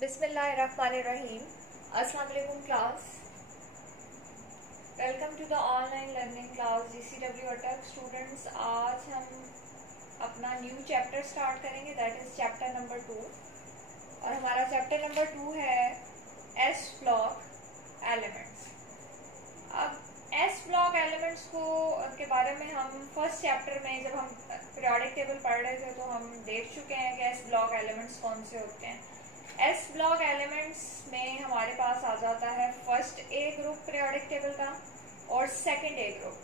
बिस्मिल्लाहिर्रहमानिर्रहीम। अस्सलाम वालेकुम class, welcome to the online learning class GCW Attock students. आज हम अपना न्यू चैप्टर स्टार्ट करेंगे, दैट इज़ चैप्टर नंबर 2। और हमारा चैप्टर नंबर 2 है एस ब्लॉक एलिमेंट्स। अब एस ब्लॉक एलिमेंट्स के बारे में हम फर्स्ट चैप्टर में जब हम पीरियोडिक टेबल पढ़ रहे थे तो हम देख चुके हैं कि एस ब्लॉक एलिमेंट्स कौन से होते हैं। एस ब्लॉक एलिमेंट्स में हमारे पास आ जाता है first A group periodic table का और second A group.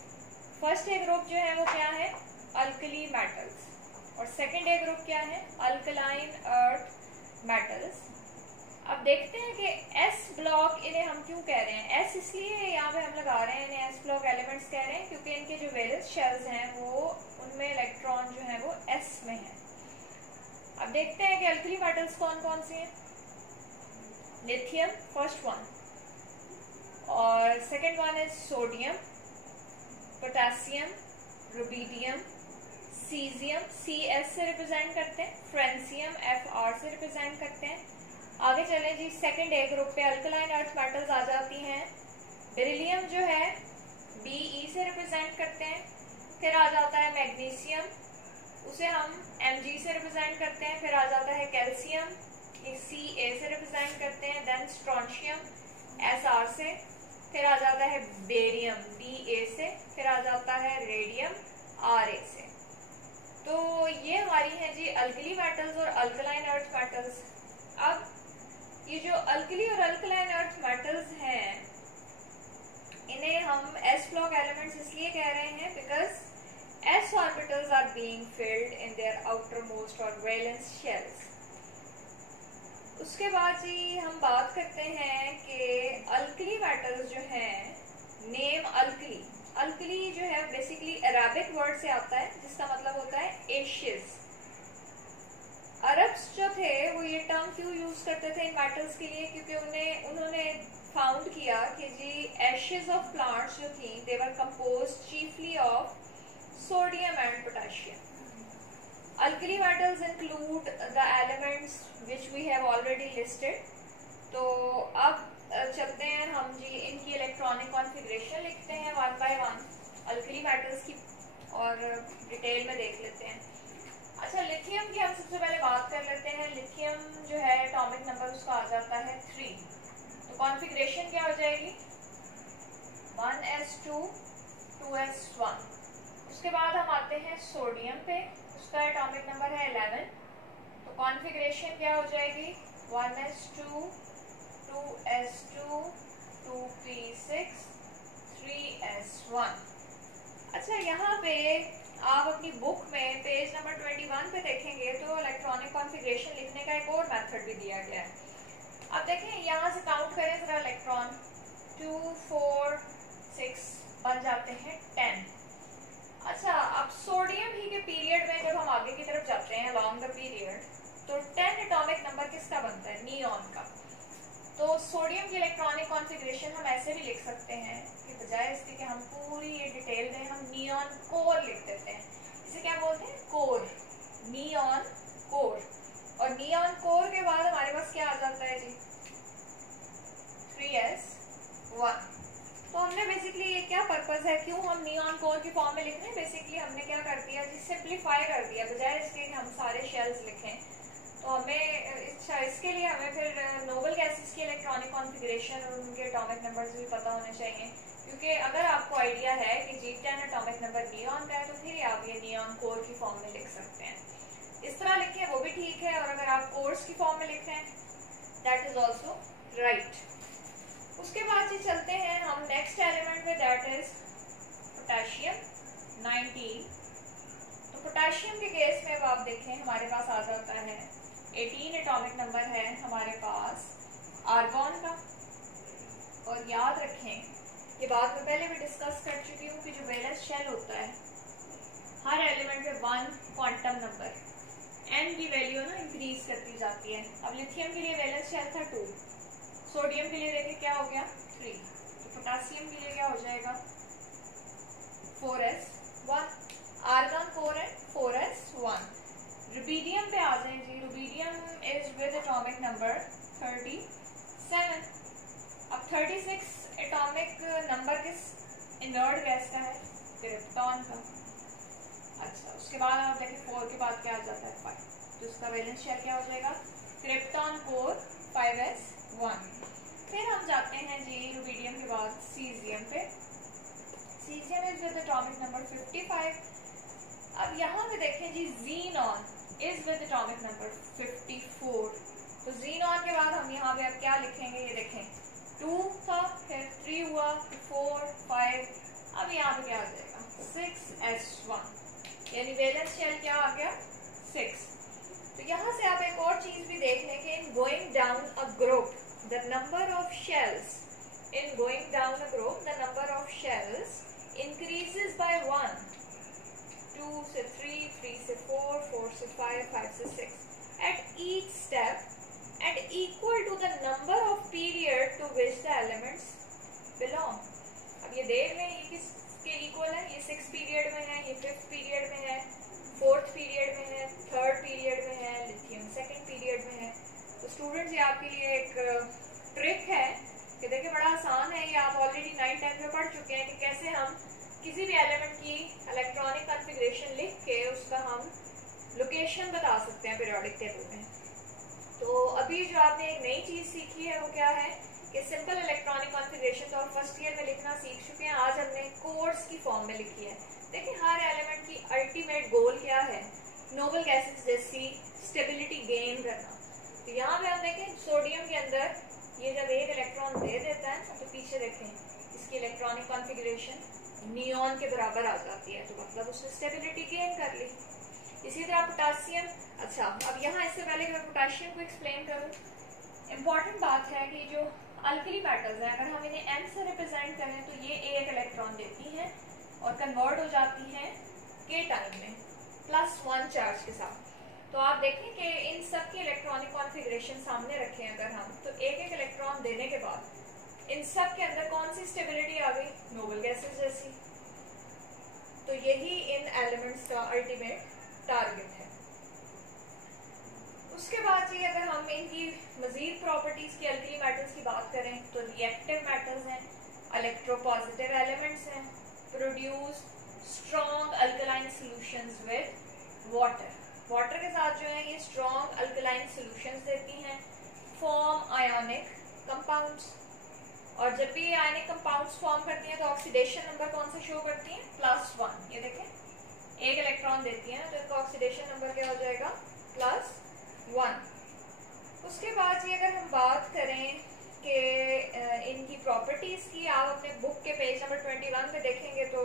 First A group जो है वो क्या है, अल्कली मेटल्स, और सेकंड ए ग्रुप क्या है, अल्कलाइन अर्थ मेटल्स। अब देखते हैं कि एस ब्लॉक इन्हें हम क्यों कह रहे हैं। एस इसलिए यहाँ पे हम लगा रहे हैं, इन्हें एस ब्लॉक एलिमेंट्स कह रहे हैं क्योंकि इनके जो वेलेंस शेल्स हैं वो उनमें इलेक्ट्रॉन जो है वो एस में है। अब देखते हैं कि अल्कली मेटल्स कौन कौन से हैं। लिथियम फर्स्ट वन, और second one is sodium, potassium, rubidium, caesium CS से रिप्रेजेंट करते हैं, फ्रेंसियम FR से रिप्रेजेंट करते हैं। आगे चले जी, सेकंड ए ग्रुप पे अल्कलाइन अर्थ मेटल्स आ जाती हैं। बेरिलियम जो है BE से रिप्रेजेंट करते हैं। फिर आ जाता है मैग्नीशियम, उसे हम Mg से रिप्रेजेंट करते हैं। फिर आ जाता है कैल्शियम, CA से रिप्रेजेंट करते हैं। देन स्ट्रोंशियम SR से। फिर आ जाता है बेरियम BA से। फिर आ जाता है रेडियम RA से। तो ये हमारी है जी अल्कली मेटल्स और अल्कलाइन अर्थ मेटल्स। अब ये जो अल्कली और अल्कलाइन अर्थ मेटल्स हैं इन्हें हम एस ब्लॉक एलिमेंट्स इसलिए कह रहे हैं because s orbitals are being filled in their outermost or valence shells। उसके बाद जी हम बात करते हैं कि अल्कली मेटल्स जो हैं, नेम अल्कली, अल्कली जो है बेसिकली अरेबिक वर्ड से आता है जिसका मतलब होता है एशियस। अरब्स जो थे वो ये टर्म क्यों यूज करते थे इन मेटल्स के लिए, क्योंकि उन्होंने फाउंड किया कि जी एशेज ऑफ प्लांट्स जो थी they were composed chiefly of sodium and potassium. Alkali metals include the elements which we have already listed. तो अब चलते हैं हम जी इनकी इलेक्ट्रॉनिक कॉन्फ़िगरेशन लिखते हैं one by one alkali metals की और डिटेल में देख लेते हैं। अच्छा, लिथियम की हम सबसे पहले बात कर लेते हैं। लिथियम जो है एटॉमिक नंबर उसका आ जाता है 3। तो कॉन्फ़िगरेशन क्या हो जाएगी, 1s2 2s1। उसके बाद हम आते हैं सोडियम पे, उसका एटॉमिक नंबर है 11। तो कॉन्फ़िगरेशन क्या हो जाएगी, 1s2 2s2 2p6 3s1। अच्छा, यहाँ पे आप अपनी बुक में पेज नंबर 21 पे देखेंगे तो इलेक्ट्रॉनिक कॉन्फ़िगरेशन लिखने का एक और मेथड भी दिया गया है। अब देखें, यहाँ से काउंट करें जरा, इलेक्ट्रॉन 2 4 6 बन जाते हैं 10। अच्छा, अब सोडियम ही के पीरियड में जब हम आगे की तरफ जाते हैं अलॉन्ग द पीरियड, तो 10 एटॉमिक नंबर किसका बनता है, नियॉन का। तो सोडियम की इलेक्ट्रॉनिक कॉन्फ़िगरेशन हम ऐसे भी लिख सकते हैं कि बजाय इसके कि हम पूरी ये डिटेल में हम नियॉन कोर लिख देते हैं। इसे क्या बोलते हैं, कोर, नियॉन कोर। और नियॉन कोर के बाद हमारे पास क्या आ जाता है जी, 3s1। तो हमने बेसिकली ये क्या पर्पस है, क्यों हम नियॉन कोर की फॉर्म में लिख रहे हैं, बेसिकली हमने क्या कर दिया जी, सिंप्लीफाई कर दिया। बजाय इसके कि हम सारे शेल्स लिखें तो हमें इसके लिए हमें फिर नोबल गैसेस की इलेक्ट्रॉनिक कॉन्फ़िगरेशन और उनके एटॉमिक नंबर्स भी पता होने चाहिए। क्योंकि अगर आपको आइडिया है कि G10 एटॉमिक नंबर नियॉन का है तो फिर आप ये नियॉन कोर की फॉर्म में लिख सकते हैं। इस तरह लिखें वो भी ठीक है, और अगर आप कोर्स की फॉर्म में लिख रहे हैं दैट इज ऑल्सो राइट। उसके बाद से चलते हैं हम नेक्स्ट एलिमेंट में, दैट इज पोटेशियम 19। तो पोटेशियम के केस में अब आप देखें हमारे पास आ जाता है 18 एटॉमिक नंबर है हमारे पास आर्गॉन का। और याद रखें, ये बात मैं पहले भी डिस्कस कर चुकी हूँ कि जो वैलेंस शेल होता है हर एलिमेंट में 1 क्वांटम नंबर, n की वैल्यू ना इंक्रीज करती जाती है। अब लिथियम के लिए वैलेंस शेल था 2, सोडियम के लिए देखिए क्या हो गया 3, तो पोटेशियम के लिए क्या हो जाएगा 4s1। आर्गन कोर है 4s1। रुबिडियम पे आ जाए जी, rubidium is with atomic number 37। अब 36 एटॉमिक नंबर किस इनर्ट गैस का है? क्रिप्टॉन का। अच्छा, उसके बाद आप देखें 4 के बाद क्या आ जाता है? 5, तो उसका वैलेंस शेयर क्या हो जाएगा? Krypton core 5s1। फिर हम जाते हैं जी रुबिडियम के बाद सीजियम पे। Caesium is with atomic number 55। अब यहाँ पे देखें जी xenon is with atomic number 54। तो ज़ीनॉन के बाद हम यहाँ पे अब क्या लिखेंगे? ये देखें 2 था, फिर 3 हुआ, फिर 4, 5, अब यहाँ पे क्या आ जाएगा? 6s1, यानी वैलेंस शेल क्या आ गया? 6। तो यहाँ से आप एक और चीज भी देख लें कि in going down a group the number of shells, in going down a group the number of shells increases by 1, 2 से 3, 3 से 4, 4 से 5, 5 से 6 at each step and equal to the number of period to which the elements belong। अब ये देख लें ये किसके इक्वल है? ये 6 पीरियड में है, ये 5th पीरियड में है, 4th पीरियड में है, 3rd पीरियड में है, लिथियम 2nd पीरियड में है। तो स्टूडेंट्स ये आपके लिए एक ट्रिक है कि देखिए बड़ा आसान है, ये आप ऑलरेडी 9th 10th में पढ़ चुके हैं कि कैसे हम किसी भी एलिमेंट की इलेक्ट्रॉनिक कॉन्फ़िगरेशन लिख के उसका हम लोकेशन बता सकते हैं पीरियोडिक टेबल में। तो अभी जो आपने एक नई चीज सीखी है वो क्या है कि सिंपल इलेक्ट्रॉनिक कॉन्फ़िगरेशन तो आप फर्स्ट ईयर में लिखना सीख चुके हैं। आज हमने कोड्स की फॉर्म में लिखी है। देखिए हर एलिमेंट की अल्टीमेट गोल क्या है? नोबल गैसेस जैसी स्टेबिलिटी गेन करना। तो यहाँ पे हम देखें सोडियम के अंदर ये जब एक इलेक्ट्रॉन दे देता है तो पीछे देखें इसकी इलेक्ट्रॉनिक कॉन्फ़िगरेशन नियॉन के बराबर आ जाती है, तो मतलब उसने स्टेबिलिटी गेन कर ली। इसी तरह पोटासियम। अच्छा, अब यहाँ इससे पहले कि मैं पोटासियम को एक्सप्लेन करूँ, इम्पॉर्टेंट बात है कि जो अल्कली मेटल्स हैं अगर हम इन्हें n से रिप्रेजेंट करें तो ये एक इलेक्ट्रॉन देती हैं और कन्वर्ट हो जाती हैं के टाइम में +1 चार्ज के साथ। तो आप देखें कि इन सब की इलेक्ट्रॉनिक कॉन्फ़िगरेशन सामने रखें अगर हम, तो एक एक इलेक्ट्रॉन देने के बाद इन सब के अंदर कौन सी स्टेबिलिटी आ गई? नोबल गैसेस जैसी। तो यही इन एलिमेंट्स का अल्टीमेट टारगेट है। उसके बाद जी अगर हम इनकी मजीद प्रॉपर्टीज की अल्कली मेटल्स की बात करें तो रिएक्टिव मेटल्स हैं, इलेक्ट्रोपॉजिटिव एलिमेंट्स हैं, produce strong alkaline solutions with water. Water के साथ जो है ये स्ट्रॉन्ग अल्कलाइन सॉल्यूशंस देती हैं, फॉर्म आयोनिक कंपाउंड्स। और जब भी आयनिक कंपाउंड्स फॉर्म करती हैं तो ऑक्सीडेशन नंबर कौन सा शो करती हैं? +1। ये देखें एक इलेक्ट्रॉन देती है तो इनका ऑक्सीडेशन नंबर क्या हो जाएगा? +1। उसके बाद जी अगर हम बात करें कि इनकी प्रॉपर्टीज की, आप अपने बुक के पेज नंबर 21 पे देखेंगे तो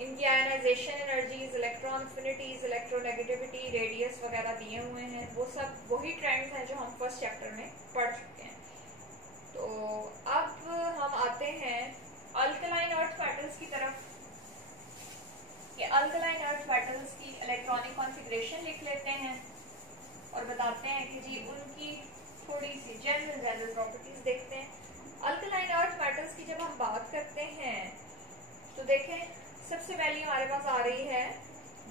इनकी ionisation energies, electron affinities, electronegativity, radius वगैरह दिए हुए हैं। वो सब वही ट्रेंड्स हैं जो हम फर्स्ट चैप्टर में पढ़ चुके हैं। तो अब हम आते हैं अल्कलाइन अर्थ मेटल्स की तरफ। कि अल्कलाइन अर्थ मेटल्स की इलेक्ट्रॉनिक कॉन्फ़िगरेशन लिख लेते हैं और बताते हैं कि जी उनकी थोड़ी सी जनरल प्रॉपर्टीज देखते हैं। अल्कलाइन अर्थ मेटल्स की जब हम बात करते हैं तो देखें सबसे पहले हमारे पास आ रही है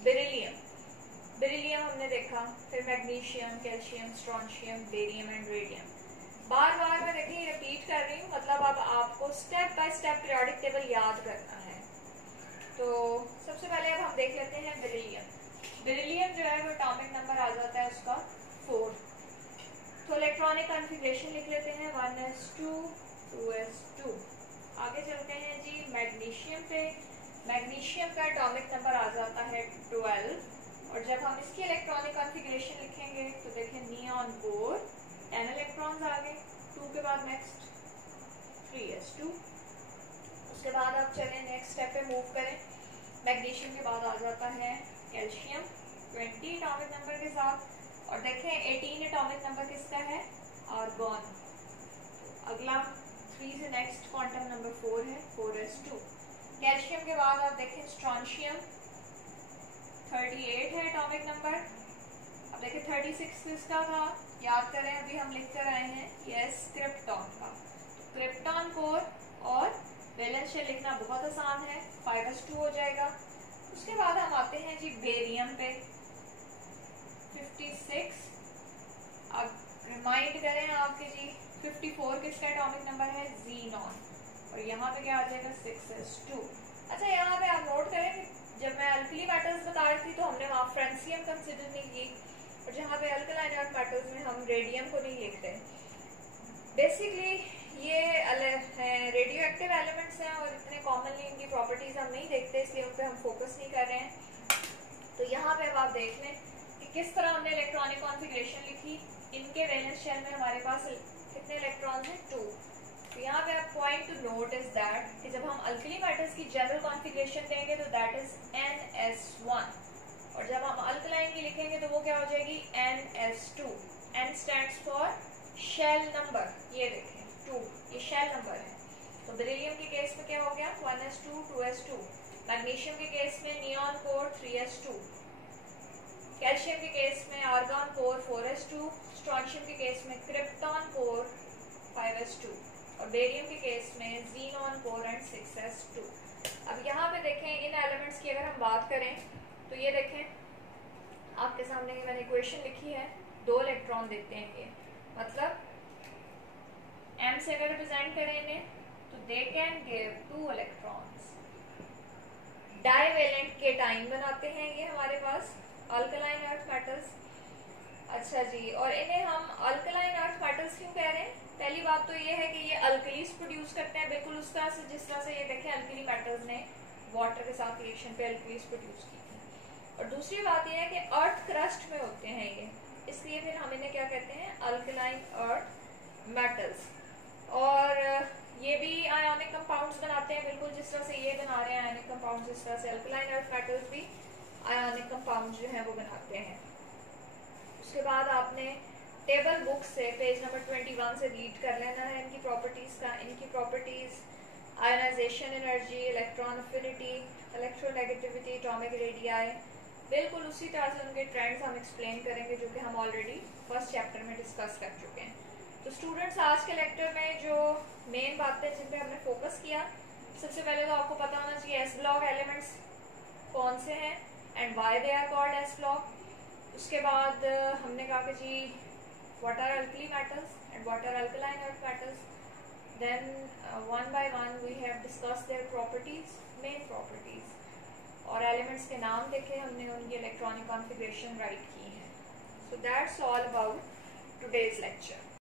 बेरिलियम। बेरिलियम हमने देखा, फिर magnesium, calcium, strontium, barium and radium. बार बार मैं देखिए रिपीट कर रही हूँ, मतलब अब आपको step by step periodic table याद करना है। तो सबसे पहले अब हम देख लेते हैं बेरिलियम। बेरिलियम जो है वो एटॉमिक नंबर आ जाता है उसका 4। तो इलेक्ट्रॉनिक कॉन्फ़िगरेशन लिख लेते हैं 1s2 2s2। आगे चलते हैं जी मैग्नीशियम पे। मैग्नीशियम का एटॉमिक नंबर आ जाता है 12 और जब हम इसकी इलेक्ट्रॉनिक कॉन्फ़िगरेशन लिखेंगे तो देखें नियॉन कोर 10 इलेक्ट्रॉन्स आ गए। 2 के बाद नेक्स्ट 3s2। उसके बाद आप चलें नेक्स्ट स्टेप पे मूव करें। मैग्नीशियम के बाद आ जाता है कैल्शियम 20 एटॉमिक नंबर के साथ और देखें 18 एटॉमिक नंबर किसका है? आर्गॉन। अगला 3 से नेक्स्ट क्वांटम नंबर 4 है 4s2। कैल्शियम के बाद आप देखें स्ट्रोंशियम 38 है एटॉमिक नंबर। अब देखें 36 किसका था? याद करें अभी हम लिख कर आए हैं यस क्रिप्टॉन का। तो क्रिप्टॉन कोर और वैलेंस शेल लिखना बहुत आसान है, 5s2 हो जाएगा। उसके बाद हम आते हैं जी बेरियम पे 56। अब रिमाइंड करें आपके जी और यहाँ पे क्या आ जाएगा 6s2। अच्छा यहाँ पे आप नोट करें कि जब मैं अल्कली मेटल्स बता रही थी तो हमने वहाँ फ्रेंसियम कंसिडर नहीं की, और जहाँ पे अल्कलाइन अर्थ मेटल्स में हम रेडियम को नहीं लिख रहे। बेसिकली ये रेडियो एक्टिव एलिमेंट्स हैं और इतने कॉमनली इनकी प्रॉपर्टीज हम नहीं देखते, इसलिए उन पर हम फोकस नहीं कर रहे हैं। तो यहाँ पे अब आप देख लें कि किस तरह हमने इलेक्ट्रॉनिक कॉन्फ़िगरेशन लिखी। इनके वैलेंस शेल में हमारे पास कितने इलेक्ट्रॉन्स हैं? 2। तो यहाँ पे आप point two note is that कि जब हम अल्कली मेटल्स की जनरल कॉन्फ़िगरेशन देंगे तो दैट इज NS1, और जब हम अल्कलाइन की लिखेंगे तो वो क्या हो जाएगी? NS2। N stands for shell number, ये देखें 2, ये शेल नंबर है। तो बेरिलियम के केस में क्या हो गया? 1s2 2s2। मैग्नीशियम के केस में नियॉन कोर 3s2। कैल्शियम के केस में आर्गॉन कोर 4s2। स्ट्रोंशियम के केस में क्रिप्टॉन कोर 5s2, और बेरियम के केस में जीनॉन कोर एंड 6s2। अब यहाँ पे देखें इन एलिमेंट्स की अगर हम बात करें तो ये देखें आपके सामने मैंने इक्वेशन लिखी है, 2 इलेक्ट्रॉन देते हैं ये, मतलब m से अगर रिप्रेजेंट करें इन्हें तो they can give 2 electrons. Divalent cation बनाते हैं ये हमारे पास अल्कलाइन अर्थ मेटल्स। अच्छा जी, और इन्हें हम अल्कलाइन अर्थ मेटल्स क्यों कह रहे हैं? पहली बात तो ये है कि ये अल्कलीज प्रोड्यूस करते हैं, बिल्कुल उस तरह से जिस तरह से ये देखें अल्कली मेटल्स ने वाटर के साथ रिएक्शन पे अल्कलीज प्रोड्यूस की थी। और दूसरी बात ये है कि अर्थ क्रस्ट में होते हैं ये, इसलिए फिर हम इन्हें क्या कहते हैं? Alkaline earth metals. और ये भी आयोनिक कंपाउंड्स बनाते हैं, बिल्कुल जिस तरह से ये बना रहे हैं आयोनिक कंपाउंड्स, इस तरह से अल्कलाइन अर्थ मेटल्स भी आयोनिक कंपाउंड्स जो हैं वो बनाते हैं। उसके बाद आपने टेबल बुक से पेज नंबर 21 से रीड कर लेना है इनकी प्रॉपर्टीज़ का। इनकी properties ionisation energy, electron affinity, electronegativity, atomic radii, बिल्कुल उसी तरह से उनके ट्रेंड्स हम एक्सप्लेन करेंगे जो कि हम ऑलरेडी फर्स्ट चैप्टर में डिस्कस कर चुके हैं। तो स्टूडेंट्स आज के लेक्चर में जो मेन बातें जिन पे हमने फोकस किया, सबसे पहले तो आपको पता होना चाहिए एस ब्लॉक एलिमेंट्स कौन से हैं and why they are called S block. उसके बाद हमने कहा कि जी what are alkali metals and what are alkaline earth metals. Then one by one we have discussed their properties, main properties, और एलिमेंट्स के नाम देखे हमने, उनकी इलेक्ट्रॉनिक कॉन्फ़िगरेशन राइट की है। So that's all about today's lecture.